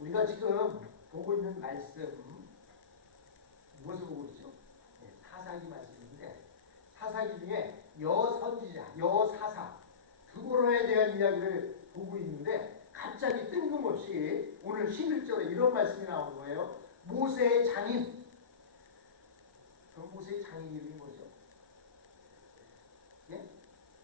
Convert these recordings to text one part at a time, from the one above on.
우리가 지금 보고 있는 말씀 무엇을 보고 있죠? 네, 사사기 말씀인데 사사기 중에 여선지자, 여사사 드보라에 대한 이야기를 보고 있는데 갑자기 뜬금없이 오늘 11절에 이런 말씀이 나오는 거예요. 모세의 장인. 그럼 모세의 장인 이름이 뭐죠? 예?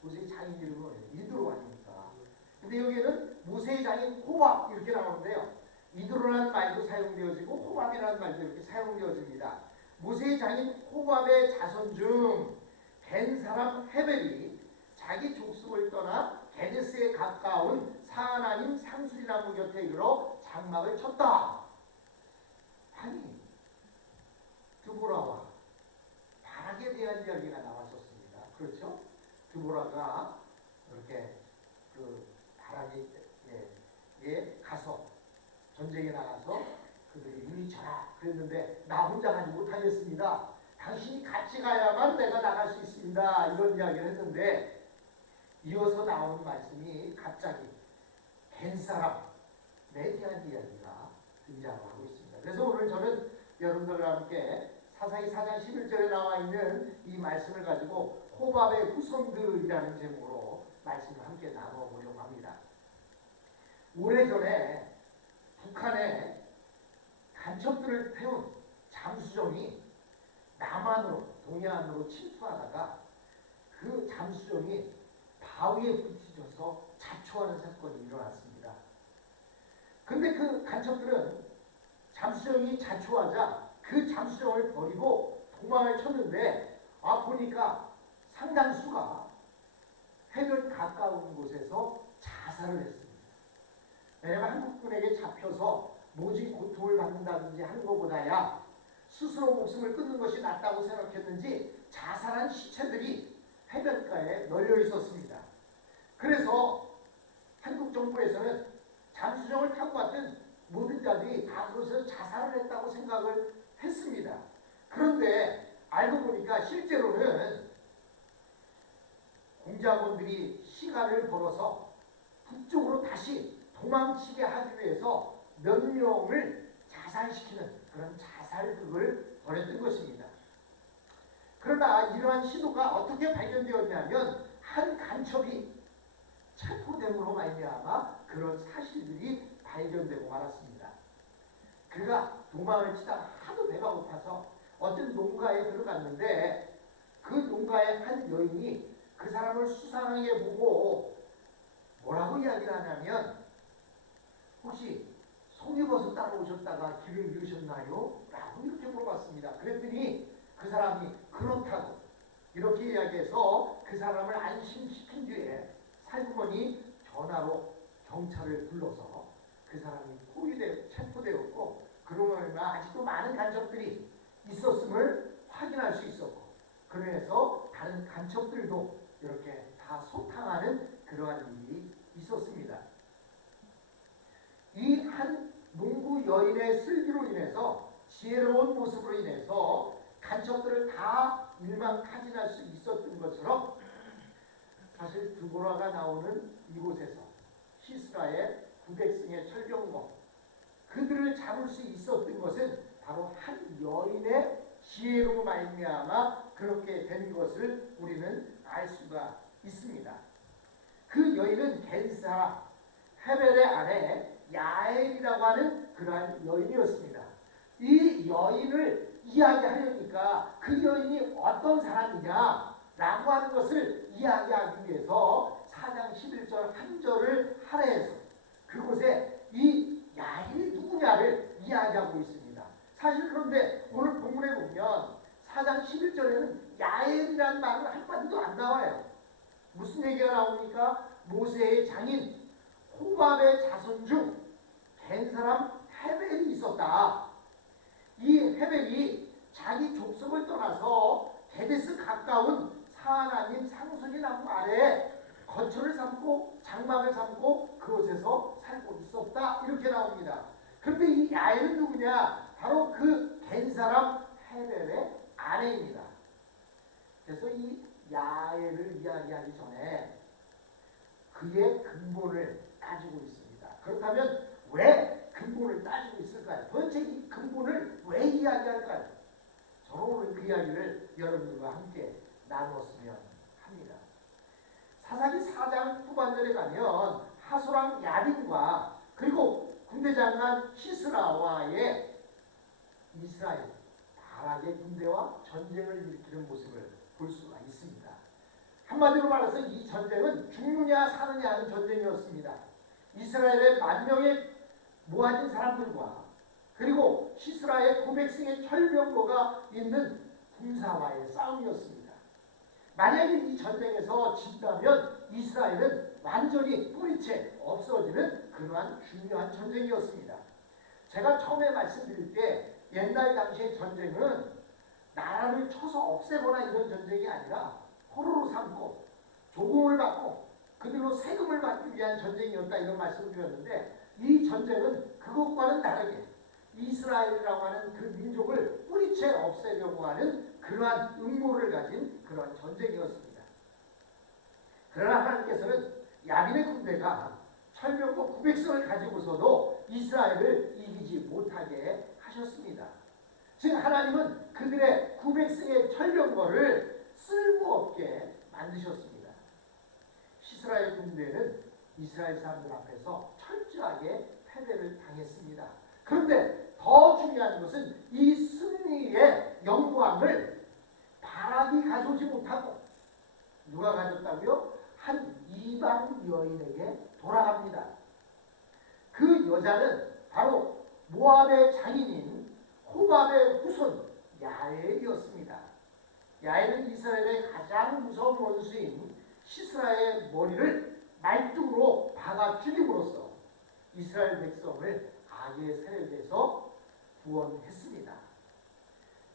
모세의 장인 이름은 뭐예요? 이드로 아닙니까? 근데 여기에는 모세의 장인 호밥 이렇게 나오는데요. 이드로라는 말도 사용되어지고 호밥이라는 말도 이렇게 사용되어집니다. 모세의 장인 호밥의 자손 중 된 사람 헤벨이 자기 족속을 떠나 게데스에 가까운 사하나님 상수리나무 곁에 이르러 장막을 쳤다. 아니, 드보라와 바락에 대한 이야기가 나왔었습니다. 그렇죠? 드보라가 이렇게 그 바락에 가서 전쟁에 나가서 그들이 이리 쳐라 그랬는데 나 혼자 가지 못하겠습니다. 당신이 같이 가야만 내가 나갈 수 있습니다. 이런 이야기를 했는데 이어서 나오는 말씀이 갑자기 된 사람에 대한 이야기가 등장하고 있습니다. 그래서 오늘 저는 여러분들과 함께 사사기 4장 11절에 나와 있는 이 말씀을 가지고 호밥의 후손들이라는 제목으로 말씀을 함께 나눠보려고 합니다. 오래전에 북한에 간첩들을 태운 잠수정이 남한으로 동해안으로 침투하다가 그 잠수정이 바위에 부딪혀서 자초하는 사건이 일어났습니다. 근데 그 간첩들은 잠수정이 자초하자 그 잠수정을 버리고 도망을 쳤는데 보니까 상당수가 해변 가까운 곳에서 자살을 했습니다. 왜냐하면 한국군에게 잡혀서 모진 고통을 받는다든지 하는 것보다야 스스로 목숨을 끊는 것이 낫다고 생각했는지 자살한 시체들이 해변가에 널려 있었습니다. 그래서 한국 정부에서는 잠수정을 타고 갔던 모든 자들이 다 그것에서 자살을 했다고 생각을 했습니다. 그런데 알고 보니까 실제로는 공작원들이 시간을 벌어서 북쪽으로 다시 도망치게 하기 위해서 몇 명을 자살시키는 그런 자살극을 벌였던 것입니다. 그러나 이러한 시도가 어떻게 발견되었냐면 한 간첩이 체포됨으로 말미암아 그런 사실들이 발견되고 말았습니다. 그가 도망을 치다가 하도 배가 고파서 어떤 농가에 들어갔는데 그 농가의 한 여인이 그 사람을 수상하게 보고 뭐라고 이야기를 하냐면 혹시 송이버섯 따라오셨다가 길을 잃으셨나요? 라고 이렇게 물어봤습니다. 그랬더니 그 사람이 그렇다고 이렇게 이야기해서 그 사람을 안심시킨 뒤에 살구머니 전화로 경찰을 불러서 그 사람이 체포되었고 그러고 아직도 많은 간첩들이 있었음을 확인할 수 있었고 그래서 다른 간첩들도 이렇게 다 소탕하는 그러한 일이 있었습니다. 이 한 농부 여인의 슬기로 인해서 지혜로운 모습으로 인해서 간첩들을 다 일망타진할 수 있었던 것처럼 사실 드보라가 나오는 이곳에서 시스라의 900승의 철병거 그들을 잡을 수 있었던 것은 바로 한 여인의 지혜로 말미암아 그렇게 된 것을 우리는 알 수가 있습니다. 그 여인은 겐사 헤벨의 아내 야엘이라고 하는 그러한 여인이었습니다. 이 여인을 이야기하려니까 그 여인이 어떤 사람이냐라고 하는 것을 이야기하기 위해서 4장 11절 한 절을 할애해서 그곳에 이 야엘이 누구냐를 이야기하고 있습니다. 사실 그런데 오늘 본문에 보면 4장 11절에는 야엘이라는 말은 한마디도 안 나와요. 무슨 얘기가 나옵니까? 모세의 장인 호밥의 자손 중 된 사람 헤벨이 있었다. 이 헤벨이 자기 족속을 떠나서 게데스 가까운 사하나님 상수리 나무 아래에 거처를 삼고 장막을 삼고 그곳에서 살고 있었다. 이렇게 나옵니다. 그런데 이 야엘은 누구냐? 바로 그 된 사람 헤벨의 아내입니다. 그래서 이 야엘을 이야기하기 전에 그의 근본을 따지고 있습니다. 그렇다면 왜 근본을 군대장관 시스라와의 이스라엘 바락의 군대와 전쟁을 일으키는 모습을 볼 수가 있습니다. 한마디로 말해서 이 전쟁은 죽느냐 사느냐 하는 전쟁이었습니다. 이스라엘의 10,000명의 모아진 사람들과 그리고 시스라의 900승의 철병거가 있는 군사와의 싸움이었습니다. 만약에 이 전쟁에서 진다면 이스라엘은 완전히 뿌리채 없어지는 그러한 중요한 전쟁이었습니다. 제가 처음에 말씀드릴 때 옛날 당시의 전쟁은 나라를 쳐서 없애거나 이런 전쟁이 아니라 포로로 삼고 조공을 받고 그들로 세금을 받기 위한 전쟁이었다 이런 말씀을 드렸는데 이 전쟁은 그것과는 다르게 이스라엘이라고 하는 그 민족을 뿌리채 없애려고 하는 그러한 음모를 가진 그러한 전쟁이었습니다. 그러나 하나님께서는 야긴의 군대가 철병거 900승을 가지고서도 이스라엘을 이기지 못하게 하셨습니다. 즉 하나님은 그들의 900승의 철병거를 쓸모없게 만드셨습니다. 시스라의 군대는 이스라엘 사람들 앞에서 철저하게 패배를 당했습니다. 그런데 더 중요한 것은 이 승리의 영광을 바락이 가져오지 못하고 누가 가졌다고요? 한 이방 여인에게 돌아갑니다. 그 여자는 바로 모압의 장인인 호밥의 후손 야엘이었습니다. 야엘은 이스라엘의 가장 무서운 원수인 시스라의 머리를 말뚝으로 박아 죽임으로써 이스라엘 백성을 악의 세력에서 구원했습니다.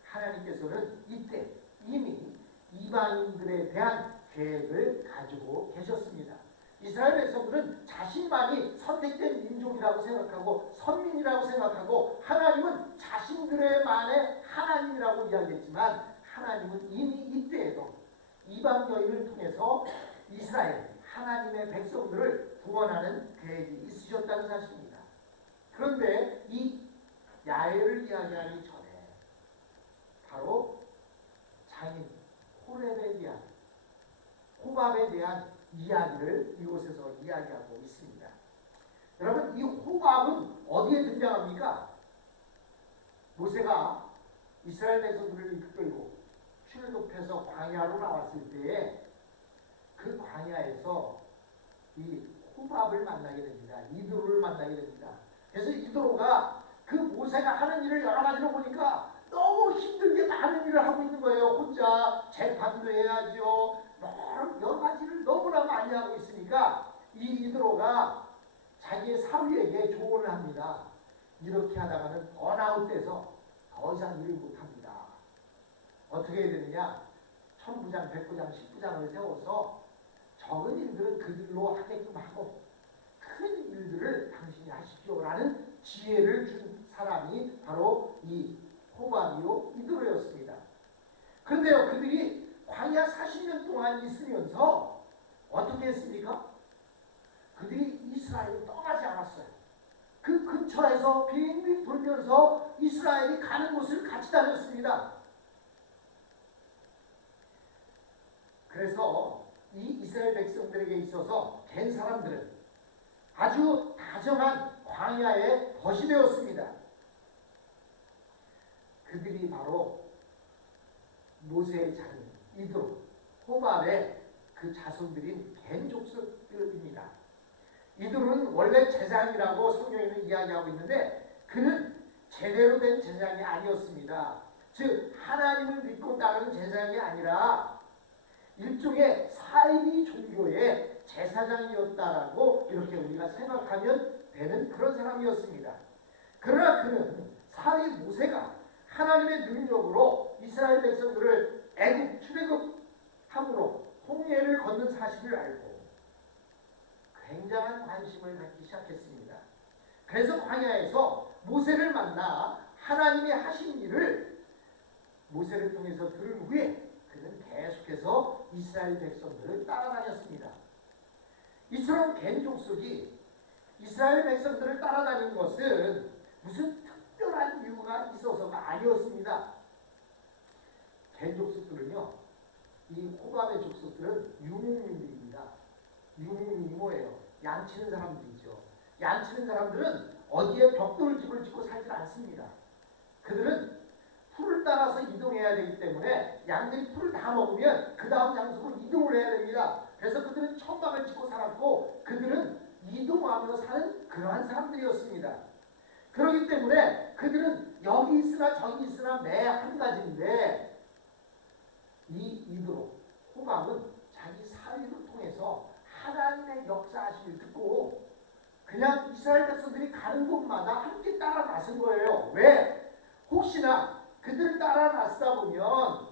하나님께서는 이때 이미 이방인들에 대한 계획을 가지고 계셨습니다. 이스라엘 백성들은 자신만이 선택된 민족이라고 생각하고 선민이라고 생각하고 하나님은 자신들의만의 하나님이라고 이야기했지만 하나님은 이미 이때에도 이방 여인을 통해서 이스라엘 하나님의 백성들을 구원하는 계획이 있으셨다는 사실입니다. 그런데 이 야엘을 이야기하기 전에 바로 장인 호밥에 대한 이야기를 이곳에서 이야기하고 있습니다. 여러분 이 호밥은 어디에 등장합니까? 모세가 이스라엘 백성들을 이끌고 출애굽해서 광야로 나왔을 때에 그 광야에서 이 호밥을 만나게 됩니다. 이드로를 만나게 됩니다. 그래서 이드로가 그 모세가 하는 일을 여러 가지로 보니까 너무 힘들게 많은 일을 하고 있는 거예요. 혼자 재판도 해야죠. 여러 가지를 너무나 많이 하고 있으니까 이 이드로가 자기의 사위에게 조언을 합니다. 이렇게 하다가는 번아웃돼서 더 이상 일을 못합니다. 어떻게 해야 되느냐? 1000부장, 100부장, 10부장을 세워서 적은 일들은 그들로 하게끔 하고 큰 일들을 당신이 하십시오라는 지혜를 준 사람이 바로 이 호밥이요 이드로였습니다. 그런데요 그들이 광야 40년 동안 있으면서 어떻게 했습니까? 그들이 이스라엘을 떠나지 않았어요. 그 근처에서 빙빙 돌면서 이스라엘이 가는 곳을 같이 다녔습니다. 그래서 이 이스라엘 백성들에게 있어서 된 사람들은 아주 다정한 광야의 벗이 되었습니다. 그들이 바로 모세의 자손 이드로, 호밥의 그 자손들인 겐 족속들입니다. 이드로는 원래 제사장이라고 성경에는 이야기하고 있는데 그는 제대로 된 제사장이 아니었습니다. 즉 하나님을 믿고 따르는 제사장이 아니라 일종의 사이비 종교의 제사장이었다라고 이렇게 우리가 생각하면 되는 그런 사람이었습니다. 그러나 그는 사위 모세가 하나님의 능력으로 이스라엘 백성들을 애굽 출애굽함으로 홍해를 걷는 사실을 알고 굉장한 관심을 갖기 시작했습니다. 그래서 광야에서 모세를 만나 하나님이 하신 일을 모세를 통해서 들은 후에 그는 계속해서 이스라엘 백성들을 따라다녔습니다. 이처럼 겐 족속이 이스라엘 백성들을 따라다닌 것은 무슨 특별한 이유가 있어서가 아니었습니다. 겐 족속들은요, 이 호밥의 족속들은 유목민들입니다. 유목민이 뭐예요? 양치는 사람들이죠. 양치는 사람들은 어디에 벽돌 집을 짓고 살지 않습니다. 그들은 풀을 따라서 이동해야 되기 때문에 양들이 풀을 다 먹으면 그 다음 장소로 이동을 해야 됩니다. 그래서 그들은 천막을 짓고 살았고 그들은 이동하며 사는 그러한 사람들이었습니다. 그렇기 때문에 그들은 여기 있으나 저기 있으나 매 한 가지인데 이 이드로 호박은 자기 사위를 통해서 하나님의 역사하심을 듣고 그냥 이스라엘 백성들이 가는 곳마다 함께 따라 나선 거예요. 왜? 혹시나 그들을 따라 나서다 보면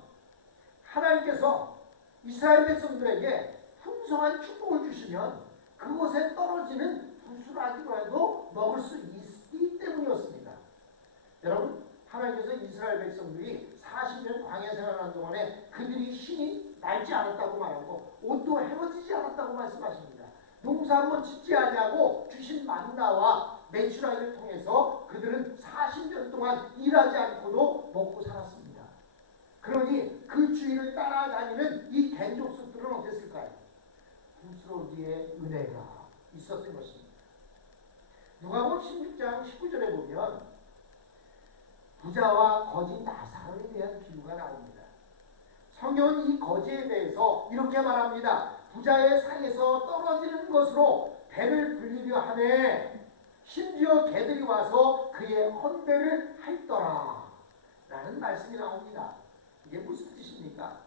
하나님께서 이스라엘 백성들에게 풍성한 축복을 주시면 그곳에 떨어지는 부스라기라도 먹을 수 있기 때문이었습니다. 여러분, 하나님께서 이스라엘 백성들이 40년 광야 생활하는 동안에 그들이 신이 낡지 않았다고 말하고 옷도 헤어지지 않았다고 말씀하십니다. 농사로 짓지 아니하고 주신 만나와 메추라기를 통해서 그들은 40년 동안 일하지 않고도 먹고 살았습니다. 그러니 그 주위를 따라다니는 이 갱족속들은 어땠을까요? 부스러기의 은혜가 있었던 것입니다. 누가복음 16장 19절에 보면 부자와 거지 나사로에 대한 비유가 나옵니다. 성경은 이 거지에 대해서 이렇게 말합니다. 부자의 상에서 떨어지는 것으로 배를 불리려 하네 심지어 개들이 와서 그의 헌배를 할더라 라는 말씀이 나옵니다. 이게 무슨 뜻입니까?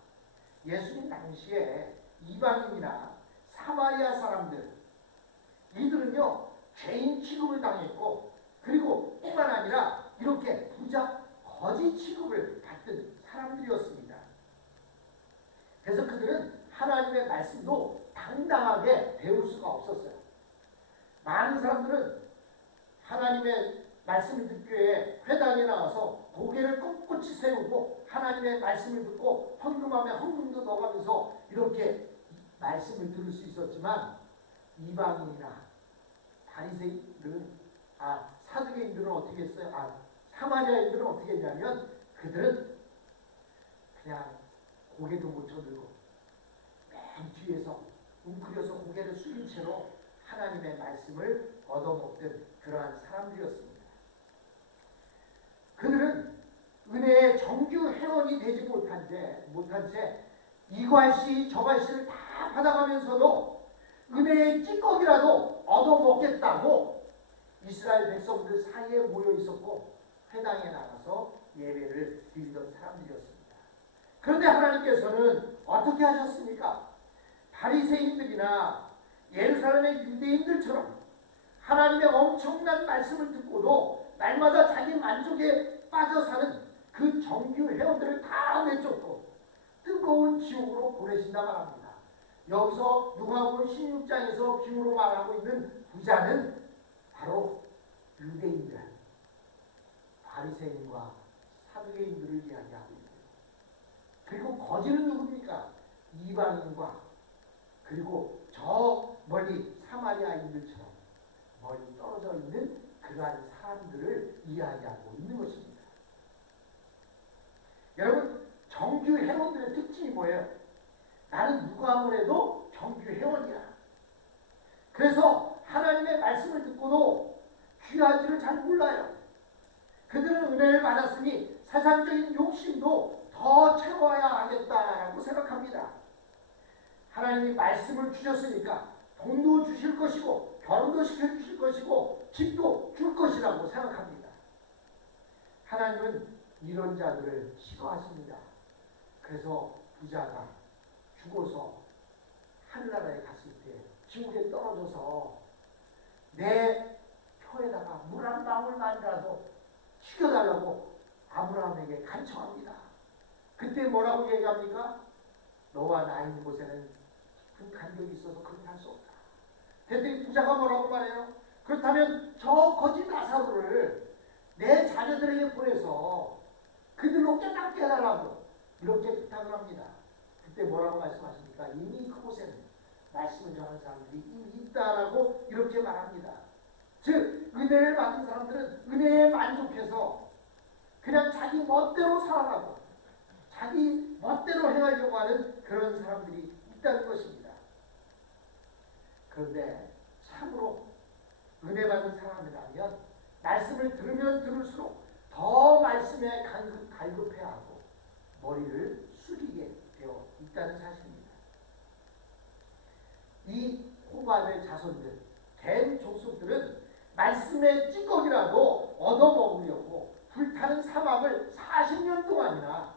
예수님 당시에 이방인이나 사마리아 사람들 이들은요 죄인 취급을 당했고 그리고 뿐만 아니라 이렇게 부자 거지 취급을 받던 사람들이었습니다. 그래서 그들은 하나님의 말씀도 당당하게 배울 수가 없었어요. 많은 사람들은 하나님의 말씀을 듣기 위해 회당에 나와서 고개를 꼿꼿이 세우고 하나님의 말씀을 듣고 헌금하며 헌금도 넣어가면서 이렇게 말씀을 들을 수 있었지만 이방인이나 바리새인들은 사두개인들은 어떻게 했어요? 사마리아인들은 어떻게 했냐면 그들은 그냥 고개도 못 쳐들고 맨 뒤에서 웅크려서 고개를 숙인 채로 하나님의 말씀을 얻어먹던 그러한 사람들이었습니다. 그들은 은혜의 정규 회원이 되지 못한 채 이과시 저과시를 다 받아가면서도 은혜의 찌꺼기라도 얻어먹겠다고 이스라엘 백성들 사이에 모여 있었고 회당에 나가서 예배를 드리던 사람들이었습니다. 그런데 하나님께서는 어떻게 하셨습니까? 바리새인들이나 예루살렘의 유대인들처럼 하나님의 엄청난 말씀을 듣고도 날마다 자기 만족에 빠져 사는 그 정규 회원들을 다 내쫓고 뜨거운 지옥으로 보내신다 말합니다. 여기서 누가복음 16장에서 비유로 말하고 있는 부자는 바로 유대인들, 바리새인과 사두개인들을 이야기하고 있습니다. 그리고 거지는 누굽니까? 이방인과 그리고 저 멀리 사마리아인들처럼 멀리 떨어져 있는 그러한 사람들을 이야기하고 있는 것입니다. 여러분, 정규 회원들의 특징이 뭐예요? 나는 누가 아무래도 정규 회원이야. 그래서 하나님의 말씀을 듣고도 귀하지를 잘 몰라요. 그들은 은혜를 받았으니 세상적인 욕심도 더 채워야 하겠다라고 생각합니다. 하나님이 말씀을 주셨으니까 돈도 주실 것이고 결혼도 시켜주실 것이고 집도 줄 것이라고 생각합니다. 하나님은 이런 자들을 싫어하십니다. 그래서 부자가 죽어서 하늘나라에 갔을 때 지옥에 떨어져서 내 혀에다가 물 한 방울만이라도 튀겨달라고 아브라함에게 간청합니다. 그때 뭐라고 얘기합니까? 너와 나 있는 곳에는 깊은 간격이 있어서 그렇게 할 수 없다. 그랬더니 부자가 뭐라고 말해요? 그렇다면 저 거지 나사로를 내 자녀들에게 보내서 그들로 깨닫게 해달라고 이렇게 부탁을 합니다. 그때 뭐라고 말씀하십니까? 이미 그곳에는 말씀을 전하는 사람들이 이미 있다라고 이렇게 말합니다. 즉 은혜를 받은 사람들은 은혜에 만족해서 그냥 자기 멋대로 살아가고 자기 멋대로 행하려고 하는 그런 사람들이 있다는 것입니다. 그런데 참으로 은혜 받은 사람이라면 말씀을 들으면 들을수록 더 말씀에 갈급해야 하고 머리를 숙이게 되어 있다는 사실입니다. 이 호밥의 자손들, 된 족속들은 말씀의 찌꺼기라도 얻어먹으려고 불타는 사막을 40년 동안이나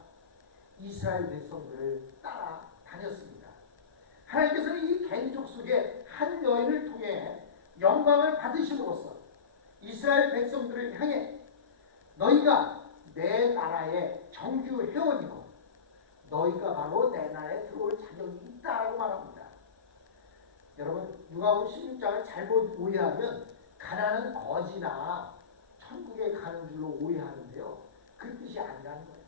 이스라엘 백성들을 따라다녔습니다. 하나님께서는 이 겐족 속의 한 여인을 통해 영광을 받으심으로써 이스라엘 백성들을 향해 너희가 내 나라의 정규 회원이고 너희가 바로 내 나라에 들어올 자격이 있다라고 말합니다. 여러분, 누가복음 16장을 잘못 오해하면 가나안은 거지나 천국에 가는 줄로 오해하는데요. 그 뜻이 아니라는 거예요.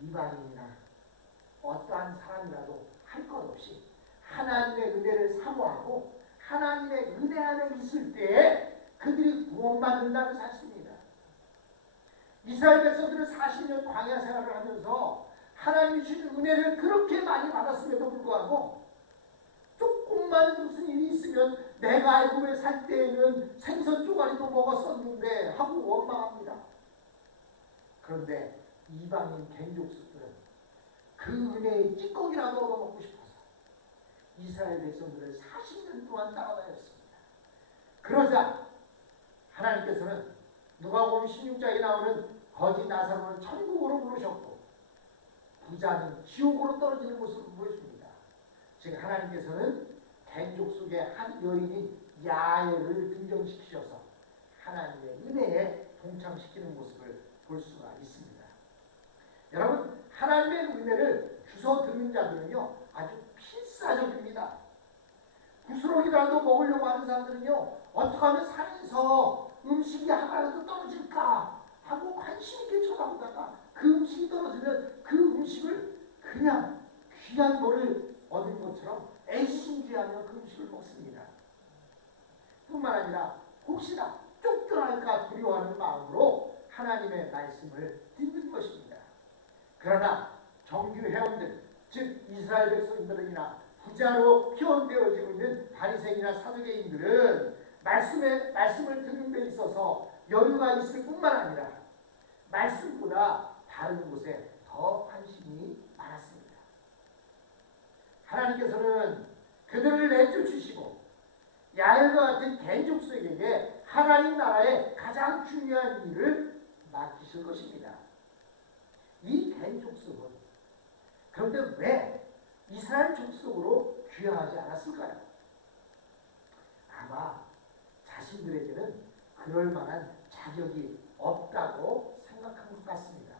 이방인이나 어떠한 사람이라도 할 것 없이 하나님의 은혜를 사모하고 하나님의 은혜 안에 있을 때에 그들이 구원받는다는 사실입니다. 이스라엘 백성들은 40년 광야 생활을 하면서 하나님이 주신 은혜를 그렇게 많이 받았음에도 불구하고 조금만 무슨 일이 있으면 내가 애굽에 살 때에는 생선 쪼가리도 먹었었는데 하고 원망합니다. 그런데 이방인 겐족속들은 그 은혜의 찌꺼기라도 얻어먹고 싶어서 이스라엘 백성들을 40년 동안 따라다녔습니다. 그러자 하나님께서는 누가복음 16장에 나오는 거지 나사로는 천국으로 부르셨고 부자는 지옥으로 떨어지는 모습을 보여줍니다. 즉 하나님께서는 겐족 속의 한 여인인 야엘을 등장시키셔서 하나님의 은혜에 동참시키는 모습을 볼 수가 있습니다. 여러분, 하나님의 은혜를 주워 듣는 자들은요 아주 필사적입니다. 부스러기라도 먹으려고 하는 사람들은요 어떻게 하면 산에서 음식이 하나라도 떨어질까 하고 관심 있게 쳐다보다가 그 음식이 떨어지면 그 음식을 그냥 귀한 거를 얻은 것처럼 애신귀하며 그 음식을 먹습니다. 뿐만 아니라 혹시나 쫓겨날까 두려워하는 마음으로 하나님의 말씀을 듣는 것입니다. 그러나 정규 회원들, 즉 이스라엘 백성들이나 부자로 표현되어지고 있는 바리새인이나 사두개인들은 말씀을 듣는 데 있어서 여유가 있을 뿐만 아니라 말씀보다 다른 곳에 더 관심이 많았습니다. 하나님께서는 그들을 내쫓으시고 야엘과 같은 겐족속에게 하나님 나라의 가장 중요한 일을 맡기실 것입니다. 이 겐족속은 그런데 왜 이스라엘 족속으로 귀화하지 않았을까요? 아마 자신들에게는 그럴 만한 자격이 없다고 생각한 것 같습니다.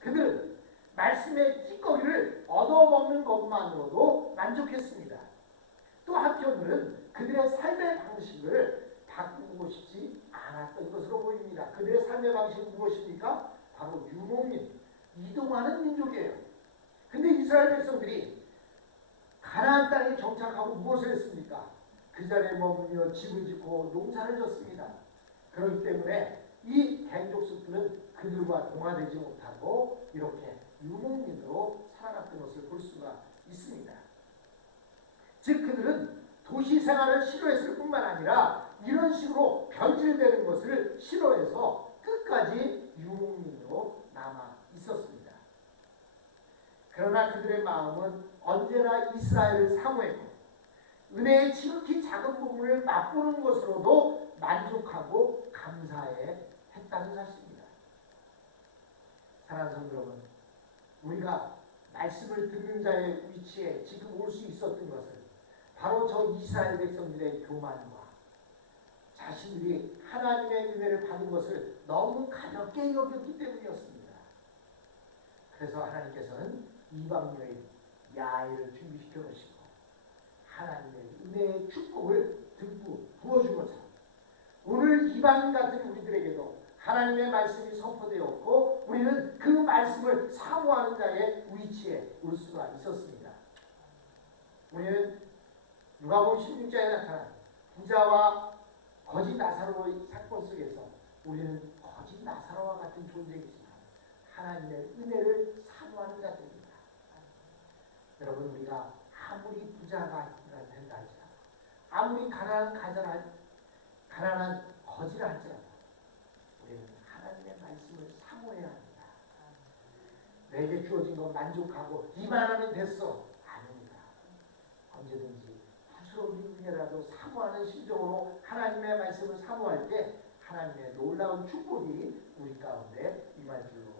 그들은 말씀의 찌꺼기를 얻어먹는 것만으로도 만족했습니다. 또 한편으로는 그들의 삶의 방식을 바꾸고 싶지 않았던 것으로 보입니다. 그들의 삶의 방식은 무엇입니까? 바로 유목민, 이동하는 민족이에요. 근데 이스라엘 백성들이 가나안 땅에 정착하고 무엇을 했습니까? 그 자리에 머무며 집을 짓고 농사를 졌습니다. 그렇기 때문에 이 겐족속들은 그들과 동화되지 못하고 이렇게 유목민으로 살아갔던 것을 볼 수가 있습니다. 즉 그들은 도시 생활을 싫어했을 뿐만 아니라 이런 식으로 변질되는 것을 싫어해서 끝까지 유목민으로 남아 있었습니다. 그러나 그들의 마음은 언제나 이스라엘을 사모했고 은혜의 지극히 작은 부분을 맛보는 것으로도 만족하고 감사해 했다는 사실입니다. 사랑하는 성도 여러분, 우리가 말씀을 듣는 자의 위치에 지금 올 수 있었던 것은 바로 저 이스라엘 백성들의 교만과 자신들이 하나님의 은혜를 받은 것을 너무 가볍게 여겼기 때문이었습니다. 그래서 하나님께서는 이방인의 야훼를 준비시켜 놓으시고 하나님의 은혜의 축복을 듬뿍 부어준 것처럼 오늘 이방인 같은 우리들에게도 하나님의 말씀이 선포되었고 우리는 그 말씀을 사모하는 자의 위치에 올 수가 있었습니다. 우리는 누가복음 16장에 나타난 부자와 거지 나사로의 사건 속에서 우리는 거지 나사로와 같은 존재이지만 하나님의 은혜를 사모하는 자들입니다. 여러분, 우리가 아무리 부자가 된다 할지라도 아무리 가난한 거지라 할지라도 우리는 하나님의 말씀을 사모해야 합니다. 내게 주어진 건 만족하고 이만하면 됐어. 아닙니다. 언제든지 부스러운 일이라도 사모하는 심정으로 하나님의 말씀을 사모할 때 하나님의 놀라운 축복이 우리 가운데 임할 줄로